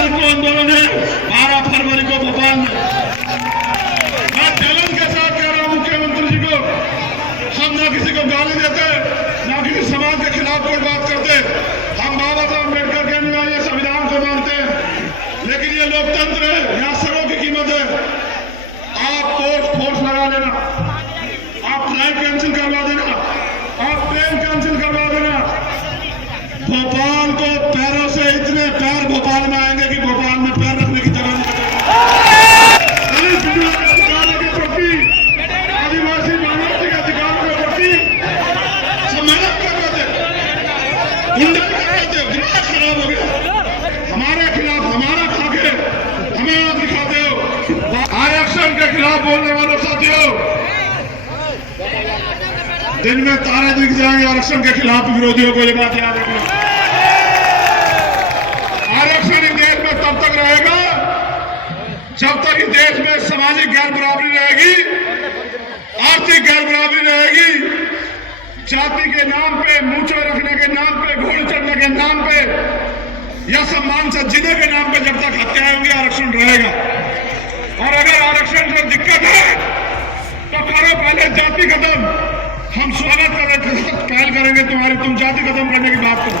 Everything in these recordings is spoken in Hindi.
तारीख को आंदोलन है, 12 फरवरी को भोपाल में। मैं जलन के साथ कह रहा हूं मुख्यमंत्री जी को, हम ना किसी को गाली देते, ना किसी समाज के खिलाफ कोई बात करते। हम बाबा साहब अम्बेडकर के अनुयायी संविधान को मानते हैं, लेकिन ये लोकतंत्र है, यहाँ सरों की कीमत है। आप फोर्स लगा देना, आप फ्लाइट कैंसिल करवा देना, आप ट्रेन कैंसिल करवा देना, भोपाल को पैरों से इतने पैर भोपाल में आएंगे कि भोपाल में पैर रखने की जगह नहीं बचेगी। अधिकारों के प्रति, आदिवासी मानवाधिक अधिकारों के प्रति सम्मेलन कर रहे थे, गुंडा कर रहे थे, दिमाग खराब हो गया। हमारे खिलाफ हमारा खाके हमें आप दिखाते हो। आरक्षण के खिलाफ बोलने वालों साथियों, दिन में तारे दिख जाएंगे। आरक्षण के खिलाफ विरोधियों को ये बात याद रखना। आरक्षण इस देश में तब तक रहेगा जब तक इस देश में सामाजिक गैर बराबरी रहेगी, आर्थिक गैर बराबरी रहेगी, जाति के नाम पे, मूंछें रखने के नाम पे, घोड़े चढ़ने के नाम पे या सम्मान से जीने के नाम पे जब तक हत्याएं होंगी, आरक्षण रहेगा। और अगर आरक्षण से दिक्कत है तो करो पहले जाति खत्म। हम स्वागत करेंगे, पहल करेंगे तुम्हारी, तुम जाति खत्म करने की बात करो।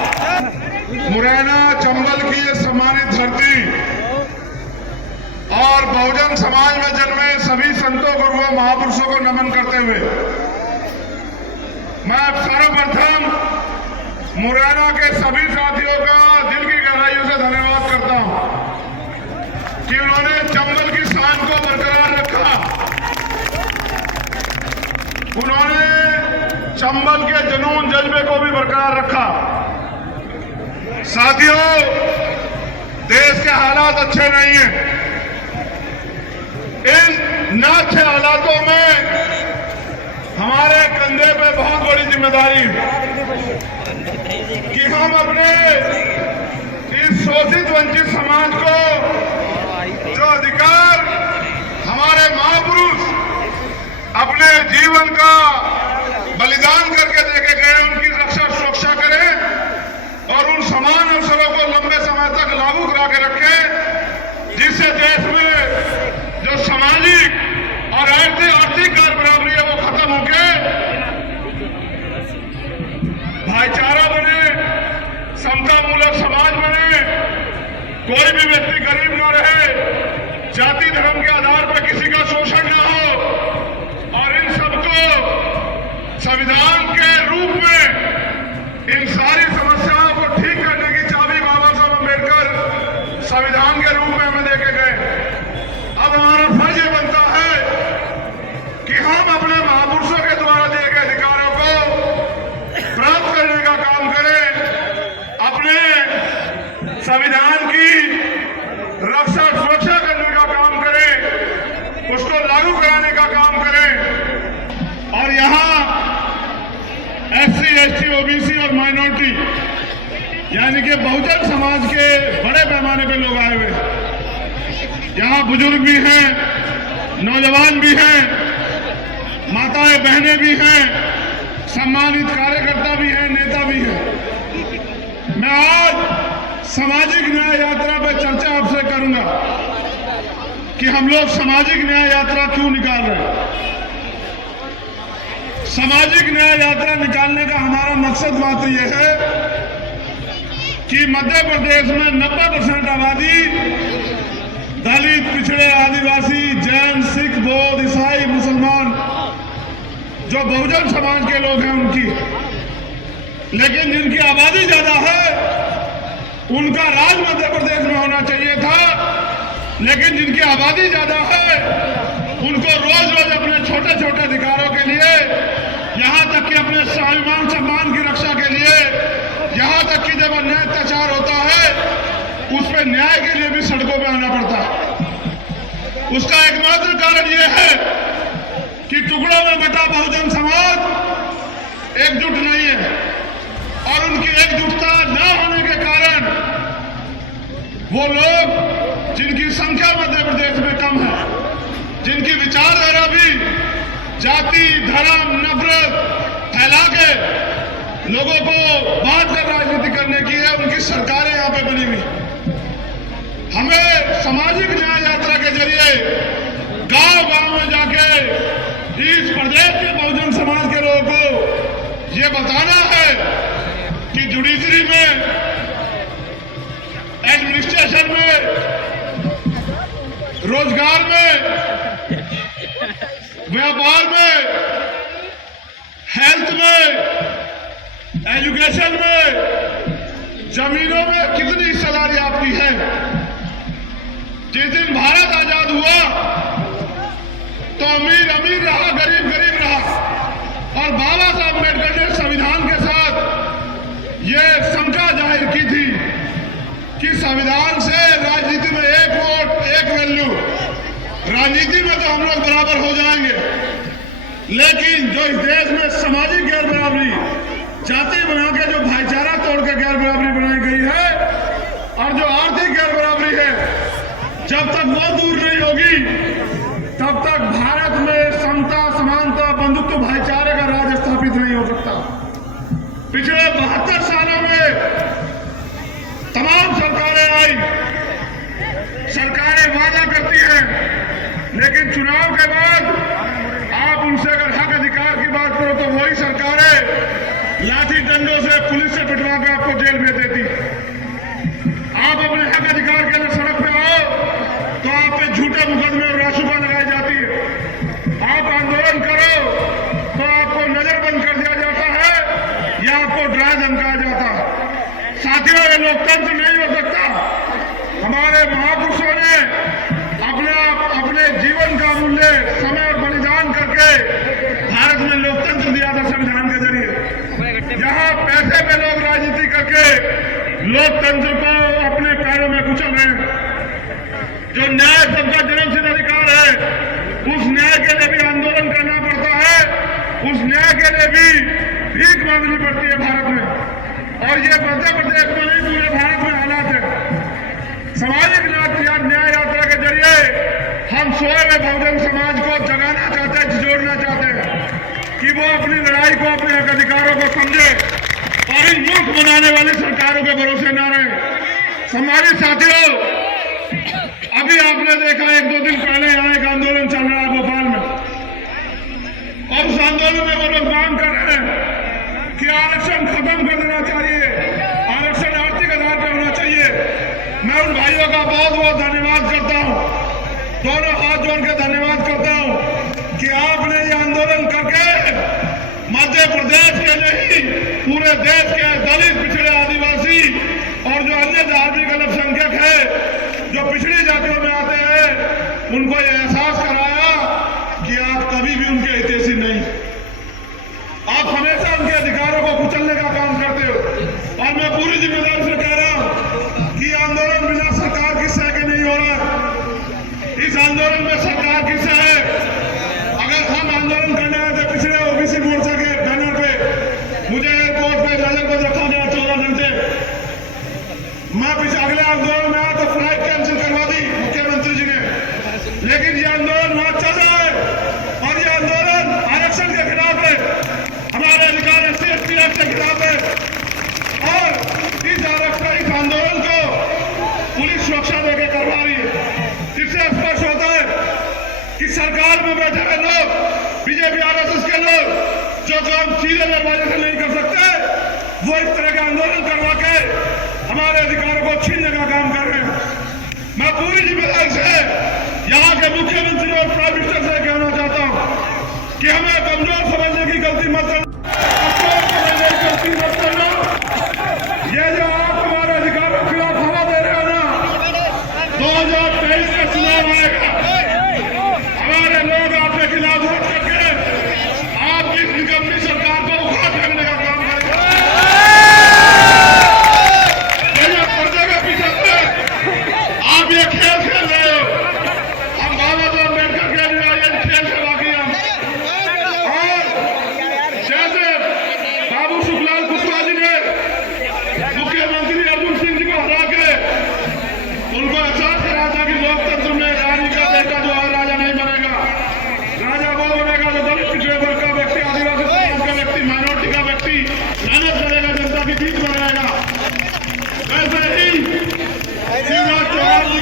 मुरैना चंबल की ये सम्मानित धरती और बहुजन समाज में जन्मे सभी संतों, गुरुओं, महापुरुषों को नमन करते हुए मैं सर्वप्रथम मुरैना के सभी साथियों का दिल की गहराइयों से धन्यवाद करता हूं कि उन्होंने चंबल की शान को बरकरार रखा। उन्होंने चंबल के जुनून जज्बे को भी बरकरार रखा। साथियों, देश के हालात अच्छे नहीं हैं। इन न अच्छे हालातों में हमारे कंधे पे बहुत बड़ी जिम्मेदारी है कि हम अपने इस शोषित वंचित समाज को जो अधिकार हमारे महापुरुष अपने जीवन का बलिदान करके देके गए, उनकी रक्षा सुरक्षा करें और उन समान अवसरों को लंबे समय तक लागू करा के रखें, जिससे देश में जो सामाजिक और आर्थिक गैर बराबरी है वो खत्म होके भाईचारा बने, समता मूलक समाज बने, कोई भी व्यक्ति गरीब ना रहे, जाति धर्म के आधार पर किसी का शोषण ना हो और इन सबको संविधान के रूप में इन सारी समस्याओं को ठीक करने की चाबी बाबा साहब अम्बेडकर संविधान के रूप में हमें देके गए। अब हमारा फर्ज ये बनता है कि हम अपने महापुरुषों के द्वारा दिए गए अधिकारों को प्राप्त करने का काम करें, अपने संविधान की रक्षा सुरक्षा करने का काम करें, उसको लागू कराने का काम करें। और यहाँ एससी, एसटी, ओबीसी और माइनॉरिटी यानी कि बहुजन समाज के बड़े पैमाने पे लोग आए हुए हैं। यहाँ बुजुर्ग भी हैं, नौजवान भी हैं, माताएं बहनें भी हैं, सम्मानित कार्यकर्ता भी हैं, नेता भी हैं। मैं आज सामाजिक न्याय यात्रा पर चर्चा आपसे करूंगा कि हम लोग सामाजिक न्याय यात्रा क्यों निकाल रहे हैं। सामाजिक न्याय यात्रा निकालने का हमारा मकसद मात्र यह है कि मध्य प्रदेश में 90% आबादी दलित, पिछड़े, आदिवासी, जैन, सिख, बौद्ध, ईसाई, मुसलमान जो बहुजन समाज के लोग हैं उनकी, लेकिन जिनकी आबादी ज्यादा है उनका राज मध्य प्रदेश में होना चाहिए था, लेकिन जिनकी आबादी ज्यादा है उनको रोज रोज अपने छोटे छोटे अधिकारों के लिए, यहाँ तक कि अपने स्वाभिमान सम्मान की रक्षा के लिए, यहाँ तक कि जब अन्याय अत्याचार होता है उस पर न्याय के लिए भी सड़कों पे आना पड़ता है। उसका एकमात्र कारण यह है कि टुकड़ों में बटा बहुजन समाज एकजुट नहीं है और उनकी एकजुटता न होने के कारण वो लोग जिनकी संख्या मध्य प्रदेश में कम है, जिनकी विचारधारा भी जाति, धर्म, नफरत फैला के लोगों को बांट कर राजनीति करने की है, उनकी सरकारें यहाँ पे बनी हुई। हमें सामाजिक न्याय यात्रा के जरिए गांव-गांव में जाके इस प्रदेश के बहुजन समाज के लोगों को ये बताना है कि जुडिशरी में, एडमिनिस्ट्रेशन में, रोजगार में, व्यापार में, हेल्थ में, एजुकेशन में, जमीनों में कितनी हिस्सेदारी आपकी है। जिस दिन भारत आजाद हुआ तो अमीर अमीर रहा, गरीब गरीब रहा, और बाबा साहब अम्बेडकर ने संविधान के साथ ये शंका जाहिर की थी कि संविधान से राजनीति में एक वोट एक वैल्यू, राजनीति में तो हम लोग बराबर हो जाएंगे, लेकिन जो इस देश में सामाजिक गैर बराबरी, जाति बना के जो भाईचारा तोड़ के गैर बराबरी बनाई गई है, और जो आर्थिक गैर बराबरी है, जब तक वो दूर नहीं होगी तब तक भारत में समता, समानता, बंधुत्व, भाईचारे का राज स्थापित नहीं हो सकता। पिछले 72 सालों में तमाम सरकारें आई, सरकारें वादा करती हैं, लेकिन चुनाव के बाद आप उनसे अगर हक अधिकार की बात करो तो वही सरकारें लाठी डंडों से, पुलिस से पिटवा के आपको जेल भेज देती। आप अपने हक अधिकार के लिए सड़क पे आओ तो आप पे झूठे मुकदमे और रासुका लगाई जाती है। आप आंदोलन करो तो आपको नजरबंद कर दिया जाता है या आपको डरा धमकाया जाता है। साथियों, ये लोकतंत्र नहीं हो सकता। हमारे महापुरुषों ने अपने जीवन का मूल्य, समय और बलिदान करके भारत में लोकतंत्र दिया था संविधान के जरिए। यहाँ पैसे पे लोग राजनीति करके लोकतंत्र को अपने पैरों में कुचल रहे हैं। जो न्याय सबका जन्मसिद्ध अधिकार है, उस न्याय के लिए भी आंदोलन करना पड़ता है, उस न्याय के लिए भी भीख मांगनी पड़ती है भारत में। और ये मध्य प्रदेश में नहीं, पूरे भारत में हालात है। सामाजिक न्याय यात्रा के जरिए हम सोए हुए बहुजन समाज को जगाना चाहते हैं, जोड़ना चाहते हैं कि वो अपनी लड़ाई को, अपने हक अधिकारों को समझे और इन मुल्क बनाने वाली सरकारों के भरोसे न रहे। हमारे साथियों, अभी आपने देखा 1-2 दिन पहले यहाँ एक आंदोलन चल रहा है भोपाल में, और उस आंदोलन में वो लोग मांग कर रहे हैं कि आरक्षण खत्म कर देना चाहिए, आरक्षण आर्थिक आधार पर होना चाहिए। मैं उन भाइयों का बहुत बहुत धन्यवाद करता हूँ, दोनों हाथ जोड़ के धन्यवाद करता हूँ कि आपने ये आंदोलन करके मध्य प्रदेश के नहीं, पूरे देश के दलित, पिछड़े, आदिवासी और जो अन्य धार्मिक अल्पसंख्यक है, जो पिछड़ी जातियों में आते हैं, उनको यह एहसास कराया कि आप कभी भी उनके हितैषी नहीं, आप हमेशा उनके अधिकारों को कुचलने का काम करते हो। और मैं पूरी जिम्मेदारी से कह रहा हूं कि आंदोलन बिना सरकार की सह के नहीं हो रहा। इस आंदोलन में सरकार की सह है। अगर हम आंदोलन करने आए थे पिछड़े ओबीसी मोर्चा के बैनर पे, मुझे एयरपोर्ट पे नजर पर रखा गया 14 घंटे। मैं अगले आंदोलन में आया तो फ्लाइट कैंसिल करवा दी मुख्यमंत्री जी ने, लेकिन ये आंदोलन वहां चल रहा है और ये आंदोलन आरक्षण के खिलाफ है, हमारे अधिकार SC/ST एक्ट के खिलाफ है। और इस आंदोलन को पुलिस सुरक्षा देकर करवा रही है। इससे स्पष्ट होता है कि सरकार में बैठे हुए लोग, बीजेपी RSS के लोग, जो काम सीधे दरवाजे से नहीं कर सकते, वो इस तरह का आंदोलन करवा के हमारे अधिकारों को छीनने का काम कर रहे हैं। मैं पूरी जिम्मेदारी से यहाँ के मुख्यमंत्री और प्राइम मिनिस्टर से कहना चाहता हूँ कि हमें कमजोर समझने की गलती मत करना। ये जो आप हमारे अधिकारों के खिलाफ हवा दे रहे हो ना, 2023 का चुनाव आएगा, हमारे लोग आपके खिलाफ वोट करके आपकी निकम्मी सरकार को उखाड़ फेंकने का काम करेंगे। पर्दे के पीछे आप ये खेल खेल रहे हो। हम बाबा साहब अम्बेडकर के लिए ये खेल से बाकी हम, और जैसे बाबू सुखलाल कुशवाहा जी ने मुख्यमंत्री अर्जुन सिंह जी को हरा के उनको एहसास करा था कि लोकतंत्र में रानी का बेटा जो है राजा नहीं बनेगा, राजा वो बनेगा जो दलित, पिछड़े वर्ग का व्यक्ति, आदिवासी समाज का व्यक्ति, माइनॉरिटी का व्यक्ति मेहनत करेगा, जनता के बीच में रहेगा। वैसे ही शिवराज चौहान जी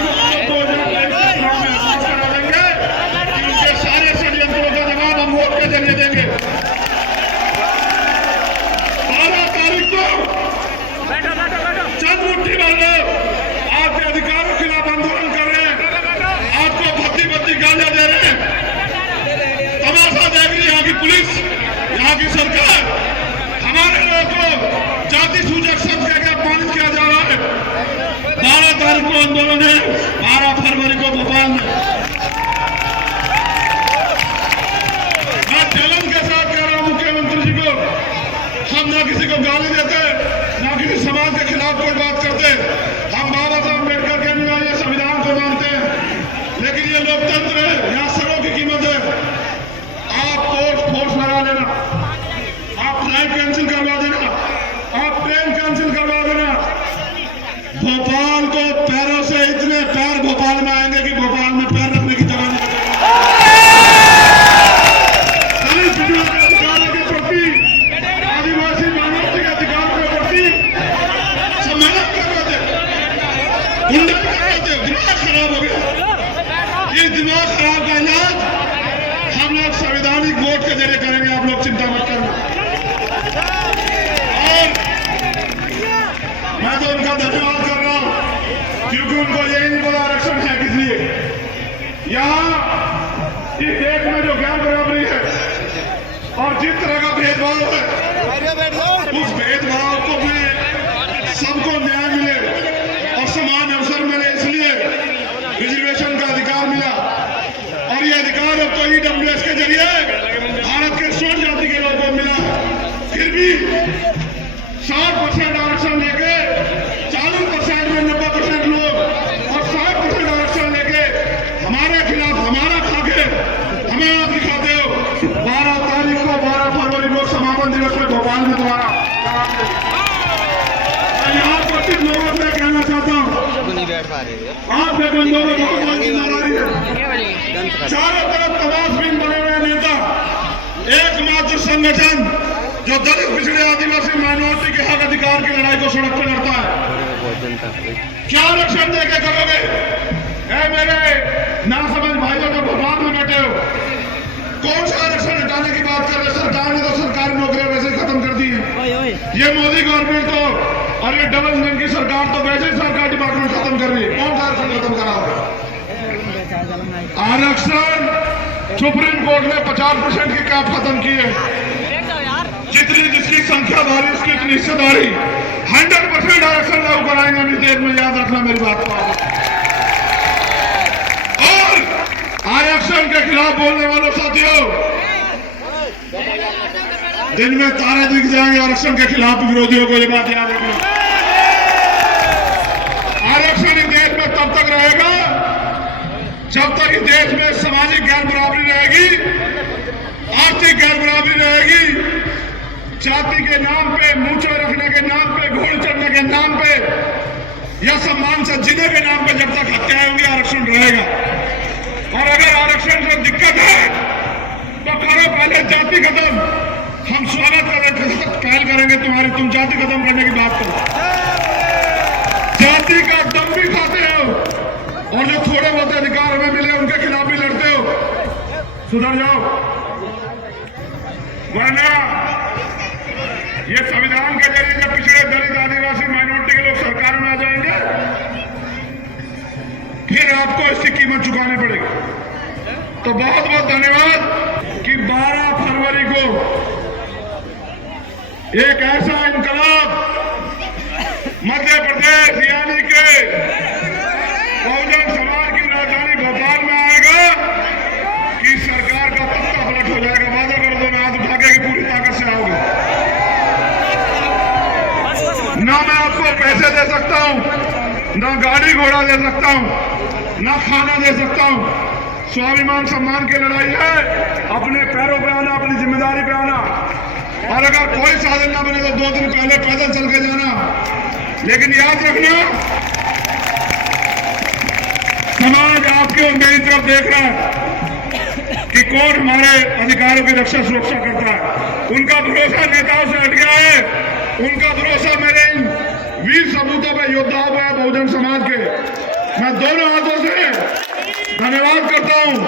को आंदोलन है 12 फरवरी को भोपाल में। मैं चैलेंज के साथ कह रहा हूं मुख्यमंत्री जी को, हम ना किसी को गाली देते, ना किसी समाज के खिलाफ कोई बात करते। हम बाबा साहब अम्बेडकर के अनुयायी संविधान को मानते हैं, लेकिन ये लोकतंत्र है, यहाँ सबों की कीमत है। आप फोर्स लगा लेना, आप फ्लाइट कैंसिल करवा देना, आप ट्रेन कैंसिल करवा देना, भोपाल को पैरों से इतने पैर भोपाल में आएंगे कि भोपाल में पैर रखने की जगह नहीं बचेगी। दलित अधिकारों के प्रति, आदिवासी मानवता के अधिकारों के प्रति सम्मेलन कर रहे थे, गुंडा कर रहे थे, दिमाग खराब हो गया। ये दिमाग खराब का इलाज हम लोग संवैधानिक वोट के जरिए करेंगे, आप लोग चिंता मत करना। और मैं तो उनका धन्यवाद कर रहा हूं, क्योंकि उनको यही नहीं पता आरक्षण है किस लिए। यहाँ इस देश में जो ज्ञान बराबरी है और जिस तरह का भेदभाव है, उस भेदभाव को भी सबको न्याय मिले और समान अवसर मिले, इसलिए रिजर्वेशन का अधिकार मिला। और ये अधिकार अब तो ईडब्ल्यूएस के जरिए भारत के 16 जाति के लोगों को मिला। फिर भी 60% आरक्षण लेके 40% में 90% लोग और 60% आरक्षण लेके हमारे खिलाफ, हमारा खाके हमें आप दिखाते हो। 12 तारीख को, 12 फरवरी को समापन दिवस में भोपाल में तुम्हारा यहाँ उपस्थित लोगों से कहना चाहता हूँ, आप लोगों को बहुत जिम्मेदारी है। चारों तरफ तमाशबीन बने हुए नेता, एकमात्र संगठन जो दलित, पिछड़े, आदिवासी, माइनॉरिटी के हक अधिकार की लड़ाई को सड़क पर लड़ता है। क्या आरक्षण देके करोगे? ऐ मेरे नासमझ भाइयों जो भोपाल में बैठे हो, कौन सा आरक्षण हटाने की बात कर रहे? सरकार ने तो सरकारी नौकरियां वैसे ही खत्म कर दी है। ये मोदी गवर्नमेंट तो, और ये डबल इंजन की सरकार तो वैसे ही सरकारी डिपार्टमेंट खत्म कर रही है। कौन सा आरक्षण खत्म करा होगा? आरक्षण सुप्रीम कोर्ट ने 50% की कैप खत्म की है। जितनी जिसकी संख्या भारी उसकी इतनी हिस्सेदारी। 100% आरक्षण लागू कराएंगे हम इस देश में, याद रखना मेरी बात को। और आरक्षण के खिलाफ बोलने वालों साथियों, दिन में तारे दिख जाएंगे आरक्षण के खिलाफ विरोधियों को, ये बात याद रखना। आरक्षण इस देश में तब तक रहेगा जब तक इस देश में सामाजिक गैर बराबरी रहेगी, आर्थिक गैर बराबरी रहेगी, जाति के नाम पे, मूंछें रखने के नाम पे, घोड़े चढ़ने के नाम पे या सम्मान से जीने के नाम पे जब तक हत्याएं होंगी, आरक्षण रहेगा। और अगर आरक्षण से दिक्कत है तो करो पहले जाति खत्म। हम स्वागत करेंगे, पहल करेंगे तुम्हारी, तुम जाति खत्म करने की बात करो। जाति का दम भी खाते हो और जो थोड़े बहुत अधिकार हमें मिले उनके खिलाफ भी लड़ते हो। सुधर जाओ, वरना ये संविधान के जरिए जब पिछड़े, दलित, आदिवासी, माइनॉरिटी के लोग सरकार में आ जाएंगे, फिर आपको इसकी कीमत चुकानी पड़ेगी। तो बहुत बहुत धन्यवाद कि 12 फरवरी को एक ऐसा इनकलाब मध्य प्रदेश यानी के बहुजन समाज की राजधानी भोपाल में आएगा कि सरकार का तख्ता पलट हो जाएगा। वादा कर दो, मैं हाथ उठा के पूरी ताकत से आओगे। ना मैं आपको पैसे दे सकता हूं, ना गाड़ी घोड़ा दे सकता हूं, ना खाना दे सकता हूं। स्वाभिमान सम्मान की लड़ाई है, अपने पैरों पे आना, अपनी जिम्मेदारी पे आना। और अगर कोई साधन ना बने तो 2 दिन पहले पैदल चल के जाना। लेकिन याद रखना, समाज आपके और मेरी तरफ देख रहा है कि कौन हमारे अधिकारों की रक्षा सुरक्षा करता है। उनका भरोसा नेताओं से हट गया है, उनका भरोसा मेरे इन वीर सपूतों पे, योद्धाओं पे, बहुजन समाज के। मैं दोनों हाथों से धन्यवाद करता हूं।